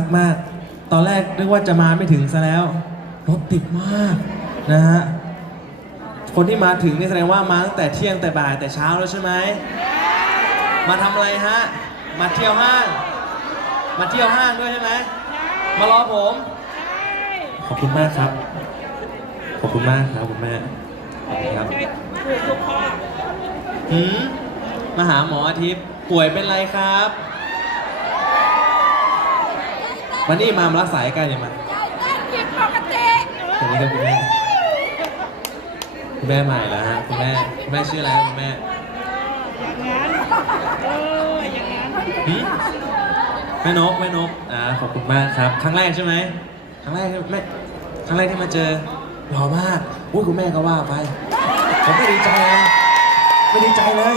มากมาก ตอนแรกนึกว่าจะมาไม่ถึงซะแล้ว รถติดมากนะฮะ คนที่มาถึงนี่แสดงว่ามาตั้งแต่เที่ยงแต่บ่ายแต่เช้าแล้วใช่ไหม มาทำอะไรฮะ มาเที่ยวห้าง มาเที่ยวห้างด้วยใช่ไหม มารอผม ขอบคุณมากครับ ขอบคุณมากครับคุณแม่ขอบคุณครับหืมมาหาหมออาทิตย์ป่วยเป็นไรครับ วันนี้มามารักษาใกล้เลยมาผิดปกติสวัสดีครับคุณแม่คุณแม่ใหม่แล้วฮะคุณแม่คุณแม่ชื่ออะไรครับคุณแม่อย่างนั้นเอออย่างนั้นหืมแม่นกแม่นกอ่าขอบคุณมากครับครั้งแรกใช่ไหมครั้งแรกที่แม่ครั้งแรกที่มาเจอหล่อมากอุ้ยคุณแม่ก็ว่าไปผมไม่ดีใจเลยไม่ดีใจเลย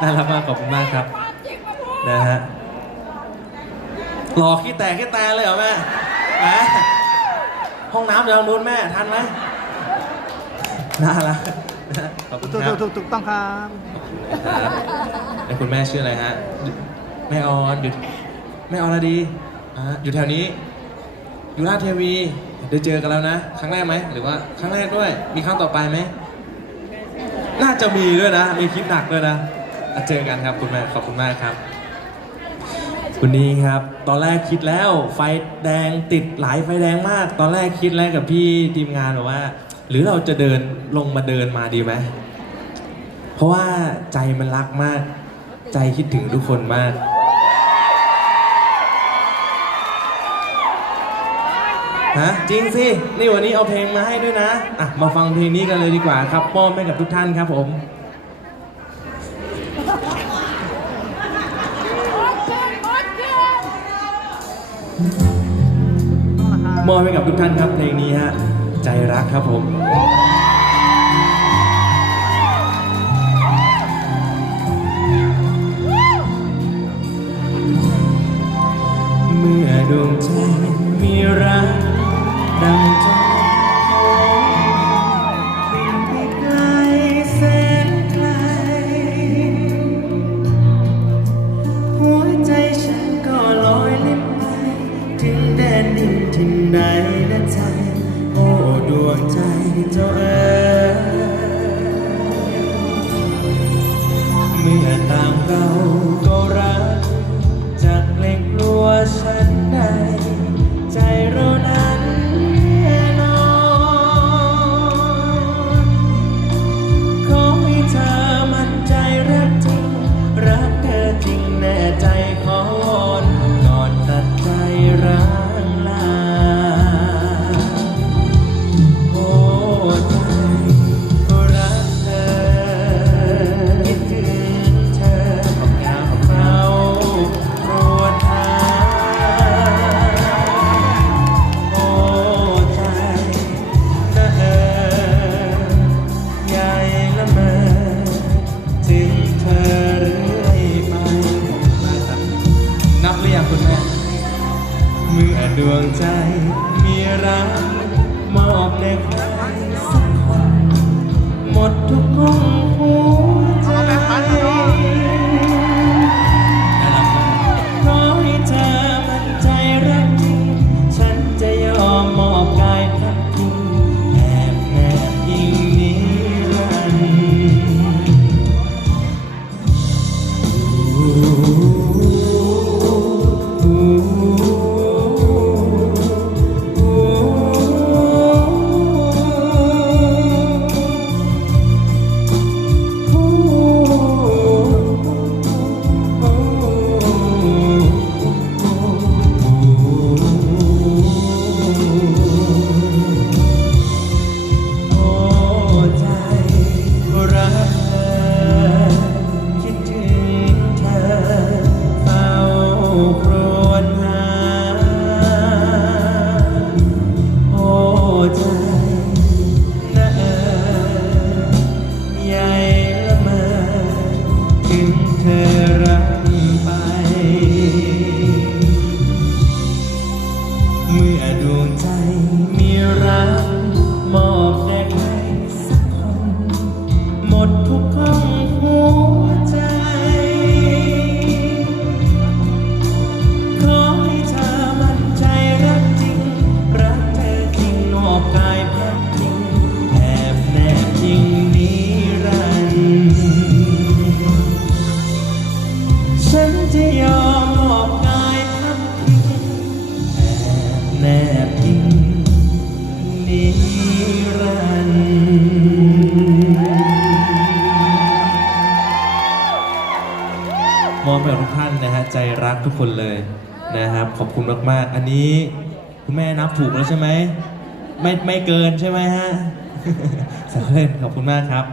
น่ารักมากขอบคุณมากครับความจริงมาพูดนะฮะ หลอกขี้แตกขี้แตนเลยเหรอแม่แหมห้องน้ำเดี๋ยวนู้นแม่ทันไหมน่ารักขอบคุณถูกครัถูบกถูกถูกต้องครับครับ แล้วคุณแม่ชื่ออะไรฮะแม่ออนอยู่แม่ออนละดีอ่าอยู่แถวนี้ อยู่ราชเทวีได้เจอกันแล้วนะ ครั้งแรกไหมหรือว่าครั้งแรกด้วย มีครั้งต่อไปไหมน่าจะมีด้วยนะ มีคลิปหนักด้วยนะอะเจอกันครับคุณแม่ขอบคุณมากครับ คุณนี้ครับ ตอนแรกคิดแล้วไฟแดงติดหลายไฟแดงมาก ตอนแรกคิดแล้วกับพี่ทีมงานบอกว่า หรือเราจะเดินลงมาเดินมาดีไหมเพราะว่าใจมันรักมาก ใจคิดถึงทุกคนมาก ฮะจริงสิ นี่วันนี้เอาเพลงมาให้ด้วยนะ อะ มาฟังเพลงนี้กันเลยดีกว่าครับมอบให้กับทุกท่านครับผม มอบให้กับทุกท่านครับเพลงนี้ฮะใจรักครับผมเมื่อดวงใจมีรักดังใจ ในและใจ โอ้ดวงใจเจ้าเอ๋เมื่อตางเราก็รัก ดวงใจมีรักมอบแด่ใครสักคนหมดทุกห้องหัว ดวงใจ มองไปทุกท่านนะฮะใจรักทุกคนเลยนะครับขอบคุณมากๆ อันนี้คุณแม่นับถูกแล้วใช่ไหมไม่ไม่เกินใช่ไหมฮะสาเล่นขอบคุณมากครับ